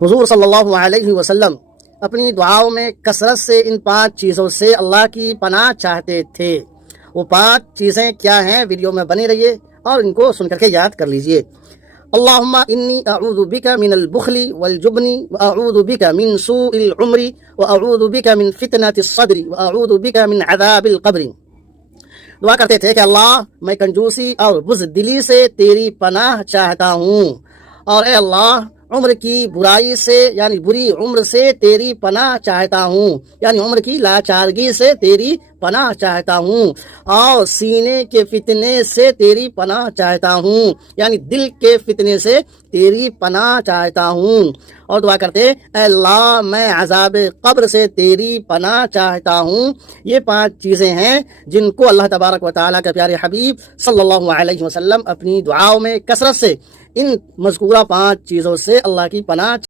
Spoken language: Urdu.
حضور صلی اللہ علیہ وسلم اپنی دعاؤں میں کثرت سے ان 5 چیزوں سے اللہ کی پناہ چاہتے تھے۔ وہ 5 چیزیں کیا ہیں؟ ویڈیو میں بنے رہیے اور ان کو سن کر کے یاد کر لیجئے۔ اللہم انی اعوذ بک من البخل والجبن واعوذ بک من سوء العمر واعوذ بک من فتنة الصدر واعوذ بک من عذاب القبر۔ دعا کرتے تھے کہ اللہ میں کنجوسی اور بزدلی سے تیری پناہ چاہتا ہوں، اور اے اللہ عمر کی برائی سے یعنی بری عمر سے تیری پناہ چاہتا ہوں، یعنی عمر کی لاچارگی سے تیری پناہ چاہتا ہوں، اور سینے کے فتنے سے تیری پناہ چاہتا ہوں، یعنی دل کے فتنے سے تیری پناہ چاہتا ہوں۔ اور دعا کرتے اے اللہ میں عذاب قبر سے تیری پناہ چاہتا ہوں۔ یہ 5 چیزیں ہیں جن کو اللہ تبارک و تعالیٰ کے پیارے حبیب صلی اللہ علیہ وسلم اپنی دعاؤں میں کثرت سے ان مذکورہ 5 چیزوں سے اللہ کی پناہ